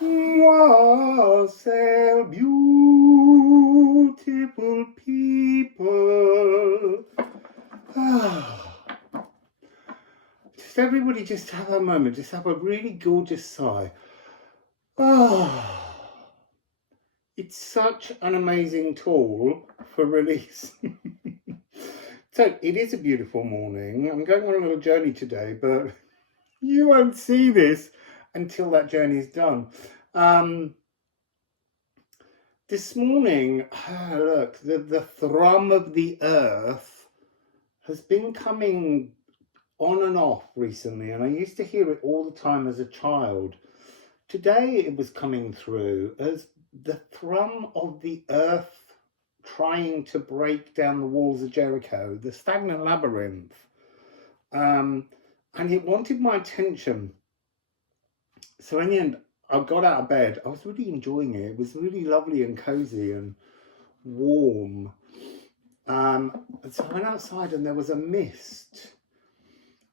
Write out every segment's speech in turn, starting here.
Wassail, beautiful people. Just everybody just have a moment, just have a really gorgeous sigh. It's such an amazing tool for release. So it is a beautiful morning. I'm going on a little journey today, but you won't see this until that journey is done. This morning, look, the thrum of the earth has been coming on and off recently, and I used to hear it all the time as a child. Today it was coming through as the thrum of the earth trying to break down the walls of Jericho, the stagnant labyrinth. And it wanted my attention. So in the end, I got out of bed. I was really enjoying it. It was really lovely and cozy and warm. And so I went outside and there was a mist.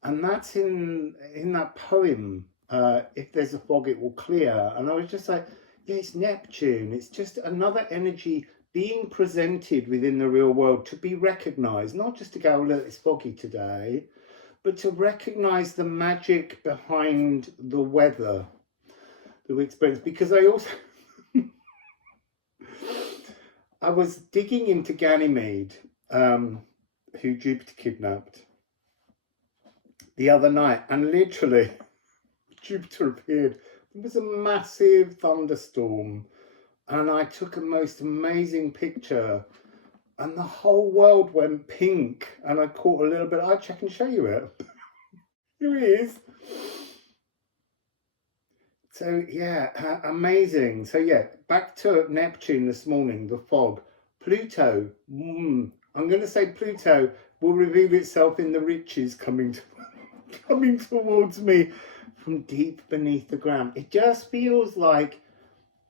And that's in that poem, If There's a Fog, It Will Clear. And I was just like, yeah, it's Neptune. It's just another energy being presented within the real world to be recognized, not just to go, look, it's foggy today, but to recognize the magic behind the weather that we experience. Because I also, I was digging into Ganymede, who Jupiter kidnapped, the other night, and literally Jupiter appeared. It was a massive thunderstorm, and I took a most amazing picture, and the whole world went pink, and I caught a little bit. I'll check and show you it. Here it is. So yeah, amazing. So yeah, back to Neptune this morning, the fog. Pluto, I'm going to say Pluto will reveal itself in the riches coming towards me from deep beneath the ground. It just feels like,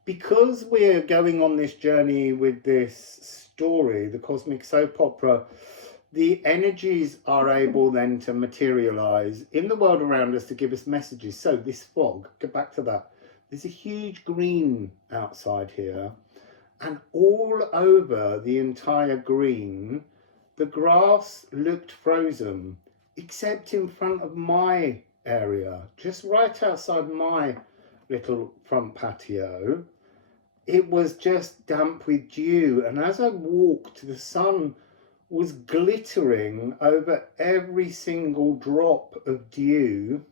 because we're going on this journey with this story, the cosmic soap opera, the energies are able then to materialize in the world around us to give us messages. So this fog, get back to that. There's a huge green outside here, and all over the entire green, the grass looked frozen, except in front of my area, just right outside my little front patio. It was just damp with dew, and as I walked, the sun was glittering over every single drop of dew,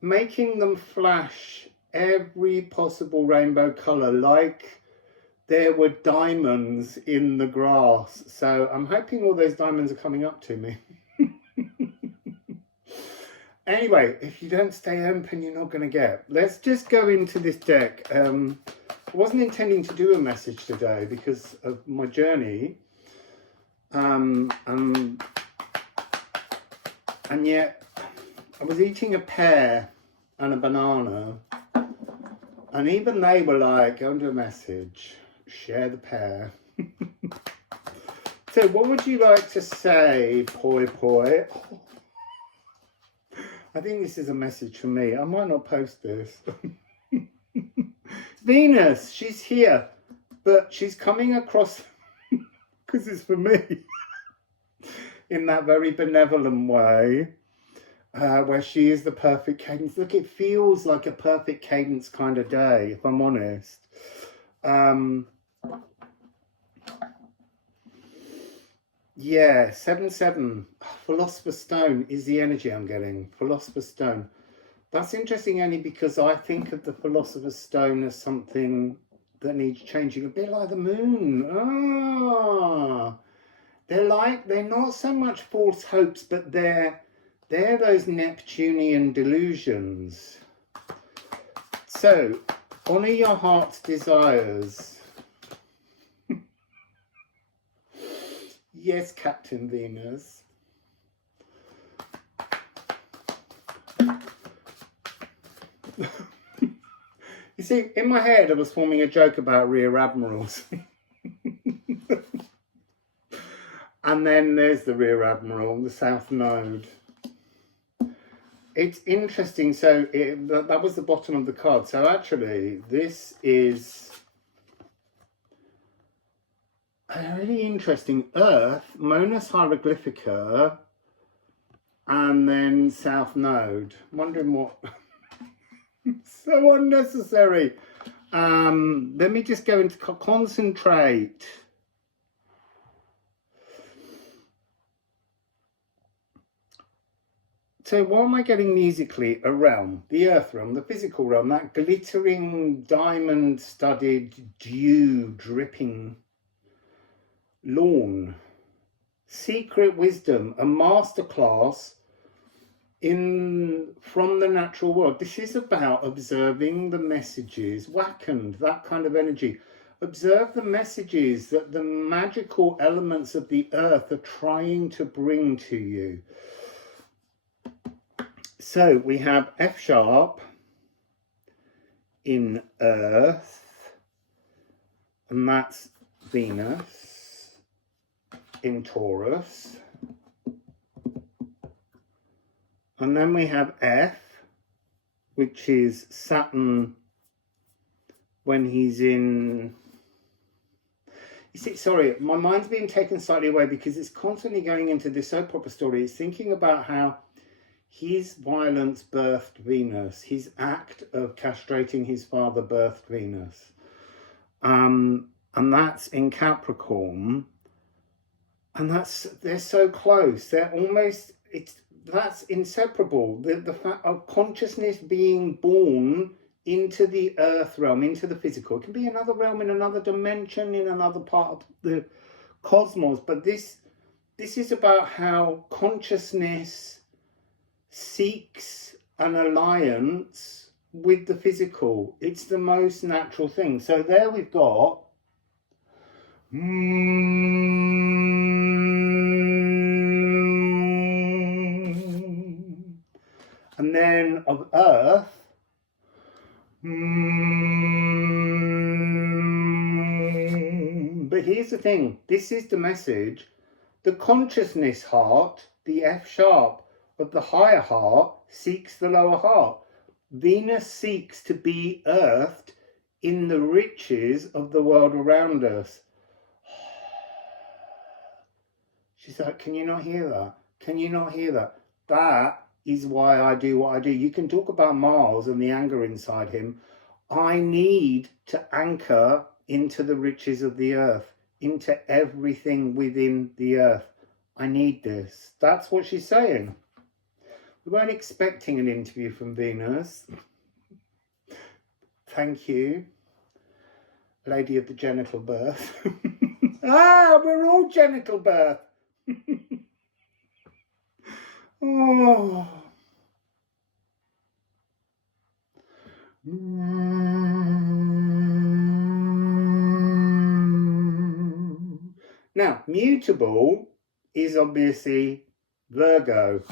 making them flash every possible rainbow colour, like there were diamonds in the grass. So I'm hoping all those diamonds are coming up to me. Anyway, if you don't stay open, you're not going to get. Let's just go into this deck. I wasn't intending to do a message today because of my journey. And yet I was eating a pear and a banana, and even they were like, go and do a message, share the pear. So what would you like to say, poi poi? I think this is a message for me. I might not post this. Venus, she's here, but she's coming across because it's for me in that very benevolent way, where she is the perfect cadence. Look, it feels like a perfect cadence kind of day, if I'm honest. Yeah, 7-7. Philosopher's Stone is the energy I'm getting. Philosopher's Stone. That's interesting only because I think of the Philosopher's Stone as something that needs changing, a bit like the moon. They're not so much false hopes, but they're those Neptunian delusions. So honor your heart's desires. Yes, Captain Venus. You see, in my head I was forming a joke about rear admirals. And then there's the rear admiral, the South Node. it's interesting. So that was the bottom of the card. So actually, this is a really interesting Earth, Monas Hieroglyphica, and then South Node. Wondering what... So unnecessary. Let me just go into concentrate. So what am I getting musically? A realm, the earth realm, the physical realm, that glittering, diamond-studded, dew-dripping lawn. Secret wisdom, a masterclass from the natural world. This is about observing the messages, Wakand, that kind of energy. Observe the messages that the magical elements of the earth are trying to bring to you. So we have F sharp in Earth, and that's Venus in Taurus. And then we have F, which is Saturn when he's in... You see, sorry, my mind's being taken slightly away because it's constantly going into this soap opera story. It's thinking about how his violence birthed Venus. His act of castrating his father birthed Venus. And that's in Capricorn. And they're so close. They're almost... That's inseparable. The fact of consciousness being born into the earth realm, into the physical. It can be another realm in another dimension, in another part of the cosmos. But this is about how consciousness seeks an alliance with the physical. It's the most natural thing. So there we've got and then of earth, but here's the thing, this is the message. The consciousness heart, the F sharp of the higher heart, seeks the lower heart. Venus seeks to be earthed in the riches of the world around us. She's like, can you not hear that? Can you not hear that? That is why I do what I do. You can talk about Mars and the anger inside him. I need to anchor into the riches of the earth, into everything within the earth. I need this. That's what she's saying. We weren't expecting an interview from Venus. Thank you, lady of the genital birth. We're all genital birth. Oh. Now, mutable is obviously Virgo.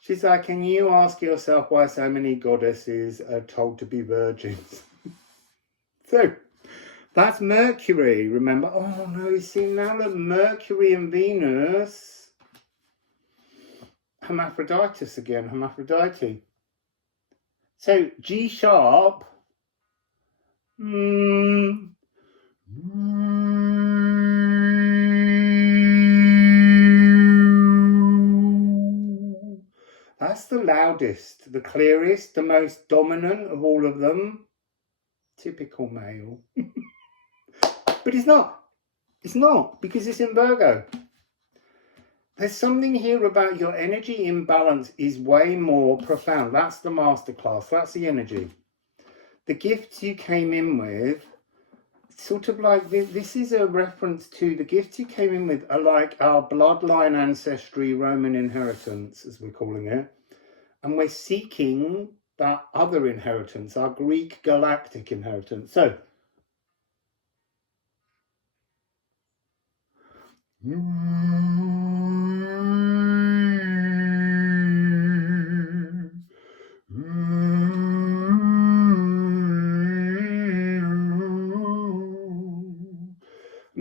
She's like, can you ask yourself why so many goddesses are told to be virgins? So, that's Mercury, remember? Oh no, you see, now look, Mercury and Venus. Hermaphroditus again, Hermaphrodite. So, G sharp. That's the loudest, the clearest, the most dominant of all of them. Typical male. But it's not. It's not, because it's in Virgo. There's something here about your energy imbalance is way more profound. That's the masterclass. That's the energy. The gifts you came in with, sort of like, this is a reference to the gifts you came in with are like our bloodline ancestry Roman inheritance, as we're calling it. And we're seeking that other inheritance, our Greek galactic inheritance. So, I'm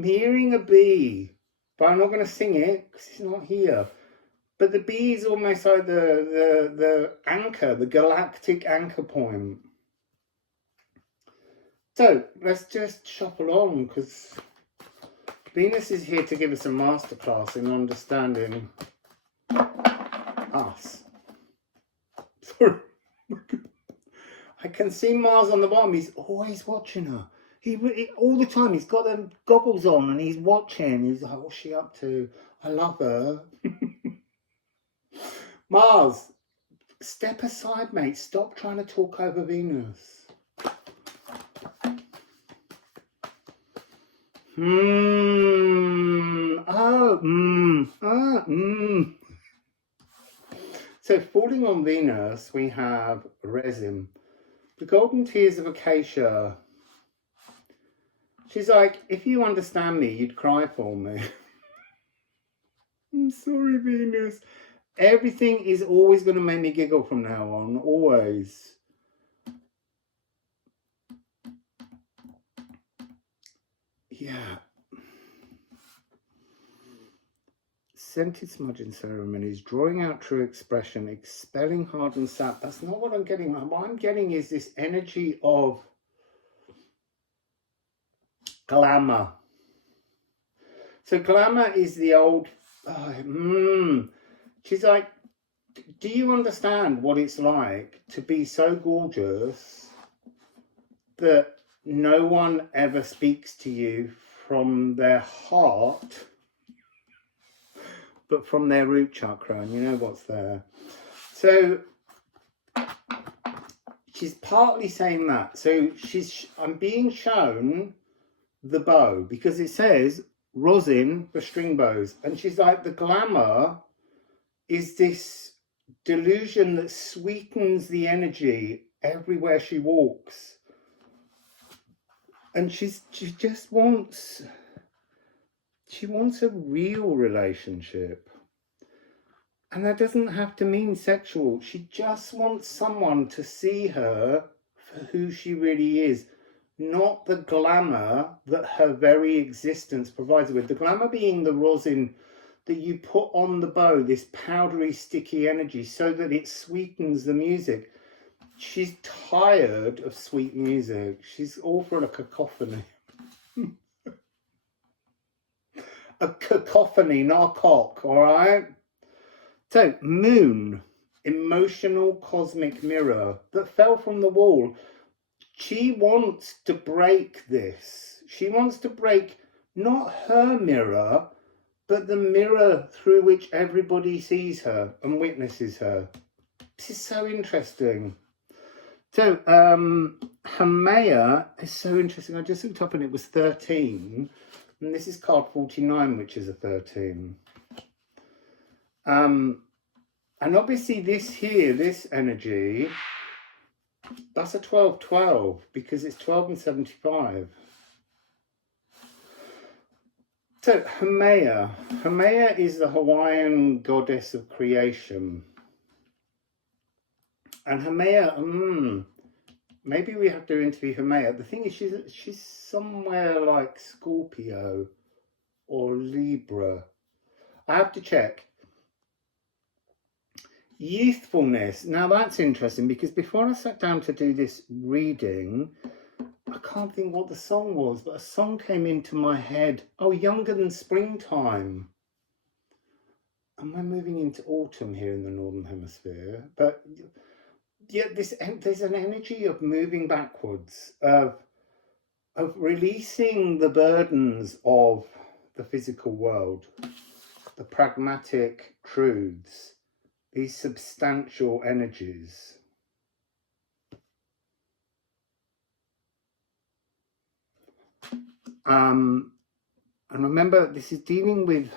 hearing a bee, but I'm not going to sing it because it's not here. But the B is almost like the anchor, the galactic anchor point. So let's just shop along, because Venus is here to give us a masterclass in understanding us. Sorry. I can see Mars on the bottom. He's always watching her. He all the time. He's got them goggles on and he's watching. He's like, what's she up to? I love her. Mars, step aside, mate. Stop trying to talk over Venus. So falling on Venus, we have resin. The golden tears of acacia. She's like, if you understand me, you'd cry for me. I'm sorry, Venus. Everything is always going to make me giggle from now on. Always. Yeah. Scented smudging ceremonies, drawing out true expression, expelling hardened sap. That's not what I'm getting. What I'm getting is this energy of glamour. So glamour is the old, she's like, do you understand what it's like to be so gorgeous that no one ever speaks to you from their heart, but from their root chakra, and you know what's there. So she's partly saying that. So I'm being shown the bow because it says rosin for string bows, and she's like, the glamour is this delusion that sweetens the energy everywhere she walks, and she just wants. She wants a real relationship. And that doesn't have to mean sexual. She just wants someone to see her for who she really is. Not the glamour that her very existence provides her with. The glamour being the rosin that you put on the bow, this powdery, sticky energy, so that it sweetens the music. She's tired of sweet music. She's all for a cacophony. A cacophony, not a cock, all right? So, moon, emotional cosmic mirror that fell from the wall. She wants to break this. She wants to break not her mirror, but the mirror through which everybody sees her and witnesses her. This is so interesting. So, Haumea is so interesting. I just looked up and it was 13. And this is card 49, which is a 13. And obviously this here, this energy, that's a 12-12 because it's 12 and 75. So Haumea. Haumea is the Hawaiian goddess of creation. And Haumea, maybe we have to interview Haumea. The thing is, she's somewhere like Scorpio or Libra. I have to check. Youthfulness. Now that's interesting because before I sat down to do this reading, I can't think what the song was, but a song came into my head. Oh, Younger Than Springtime. And we're moving into autumn here in the Northern Hemisphere. But yeah, there's an energy of moving backwards, of releasing the burdens of the physical world, the pragmatic truths, these substantial energies. And remember, this is dealing with,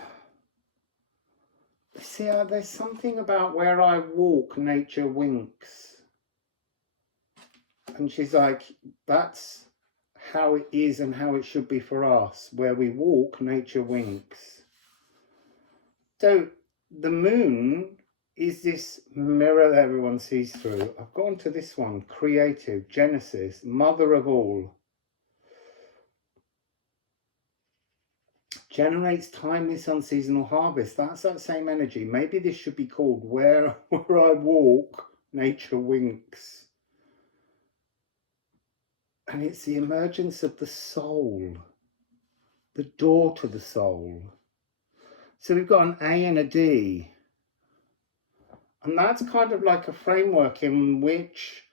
see, there's something about where I walk, nature winks. And she's like, that's how it is and how it should be for us. Where we walk, nature winks. So the moon is this mirror that everyone sees through. I've gone to this one, creative, Genesis, mother of all. generates timeless unseasonal harvest. That's that same energy. Maybe this should be called where I walk, nature winks. And it's the emergence of the soul, the door to the soul. So we've got an A and a D. And that's kind of like a framework in which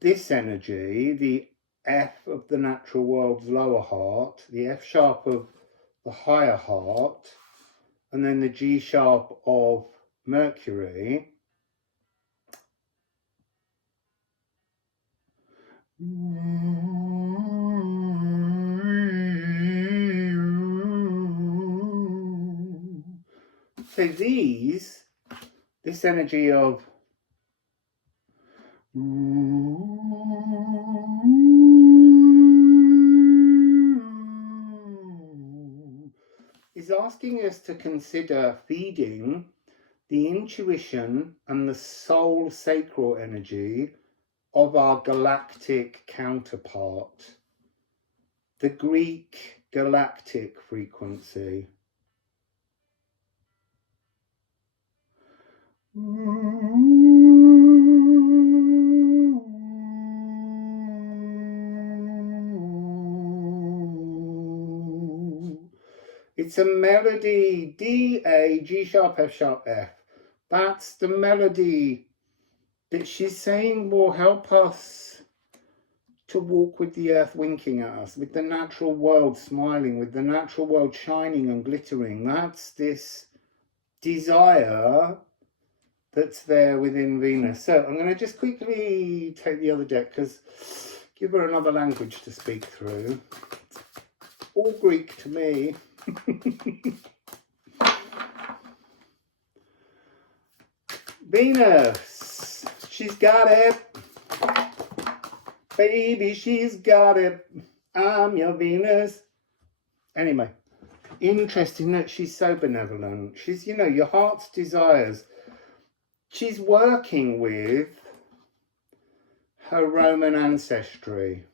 this energy, the F of the natural world's lower heart, the F sharp of the higher heart, and then the G sharp of Mercury, so this energy of is asking us to consider feeding the intuition and the soul sacral energy of our galactic counterpart, the Greek galactic frequency. It's a melody, D, A, G sharp, F sharp, F. That's the melody that she's saying will help us to walk with the earth winking at us, with the natural world smiling, with the natural world shining and glittering. That's this desire that's there within Venus. So I'm going to just quickly take the other deck, because give her another language to speak through. All Greek to me. Venus, she's got it. Baby, she's got it. I'm your Venus. Anyway, interesting that she's so benevolent. She's, you know, your heart's desires. She's working with her Roman ancestry,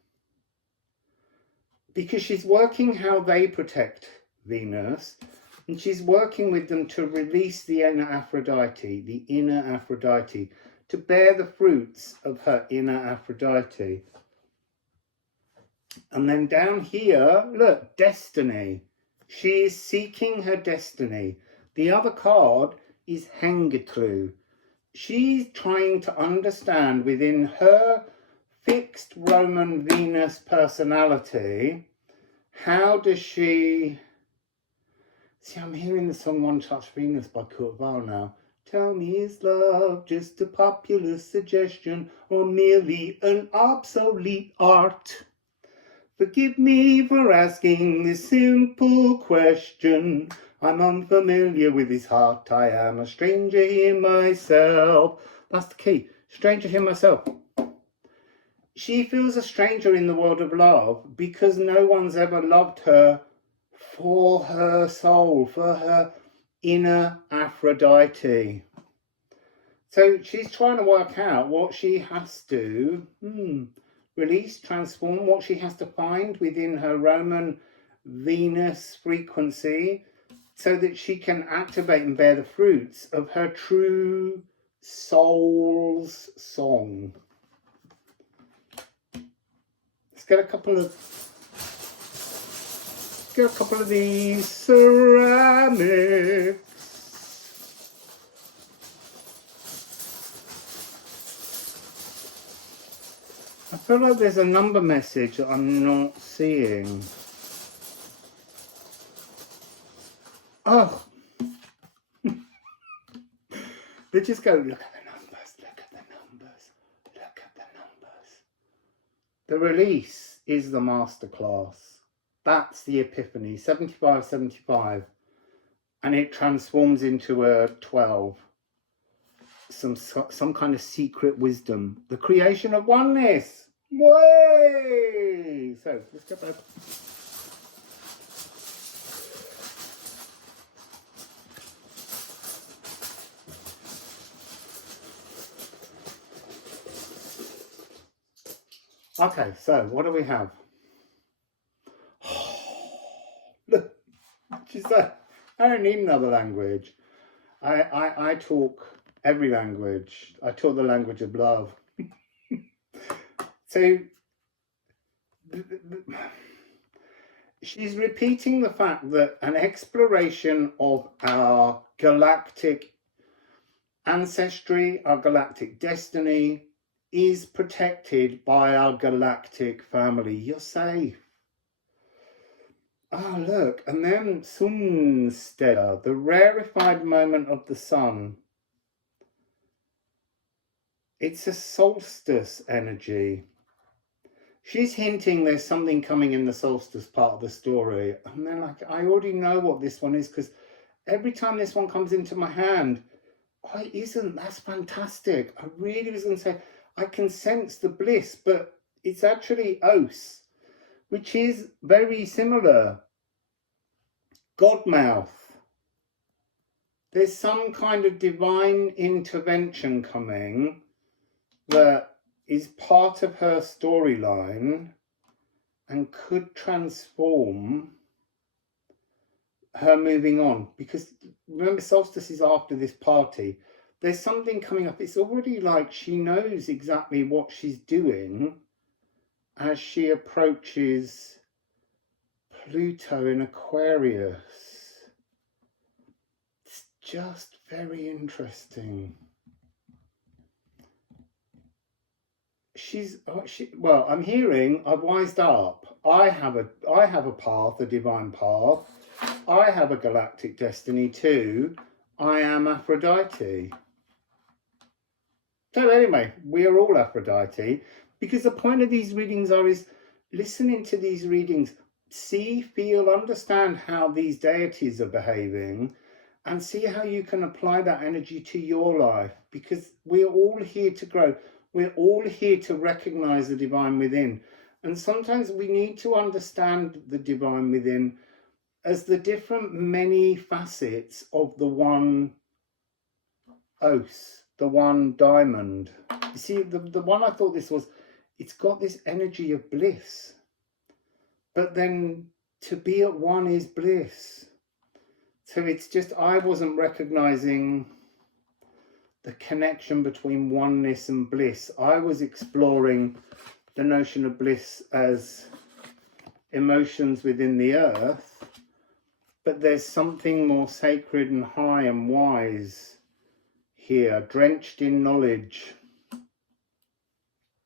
because she's working how they protect Venus, and she's working with them to release the inner Aphrodite, to bear the fruits of her inner Aphrodite. And then down here, look, destiny. She is seeking her destiny. The other card is Hengetru. She's trying to understand within her fixed Roman Venus personality, how does she... See, I'm hearing the song One Touch Venus by Kurt Weill now. Tell me, is love just a popular suggestion or merely an obsolete art? Forgive me for asking this simple question. I'm unfamiliar with his heart. I am a stranger here myself. That's the key. Stranger here myself. She feels a stranger in the world of love because no one's ever loved her for her soul, for her inner Aphrodite. So she's trying to work out what she has to release, transform, what she has to find within her Roman Venus frequency, so that she can activate and bear the fruits of her true soul's song. Let's get a couple of these ceramics. I feel like there's a number message that I'm not seeing. Oh. They just go, look at the numbers, look at the numbers, look at the numbers. The release is the masterclass. That's the epiphany, 75. And it transforms into a 12. Some kind of secret wisdom. The creation of oneness. Way! So, let's go back. Okay, so what do we have? Look, like, I don't need another language. I talk every language. I talk the language of love. So she's repeating the fact that an exploration of our galactic ancestry, our galactic destiny, is protected by our galactic family. You're safe. Ah, look, and then Sunstella, the rarefied moment of the sun. It's a solstice energy. She's hinting there's something coming in the solstice part of the story. And then, like, I already know what this one is, because every time this one comes into my hand, oh, it isn't. That's fantastic. I really was going to say, I can sense the bliss, but it's actually Os, which is very similar. Godmouth. There's some kind of divine intervention coming that is part of her storyline and could transform her moving on. Because remember, solstice is after this party. There's something coming up. It's already like she knows exactly what she's doing as she approaches Pluto in Aquarius. It's just very interesting. Well, I'm hearing I've wised up. I have a path, a divine path. I have a galactic destiny too. I am Aphrodite. So anyway, we are all Aphrodite, because the point of these readings is listening to these readings, see, feel, understand how these deities are behaving, and see how you can apply that energy to your life, because we're all here to grow. We're all here to recognize the divine within. And sometimes we need to understand the divine within as the different many facets of the one Os, the one diamond. You see, the one I thought this was, it's got this energy of bliss. But then to be at one is bliss. So it's just, I wasn't recognizing the connection between oneness and bliss. I was exploring the notion of bliss as emotions within the earth, but there's something more sacred and high and wise here, drenched in knowledge.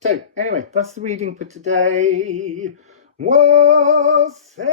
So anyway, that's the reading for today. Wassail!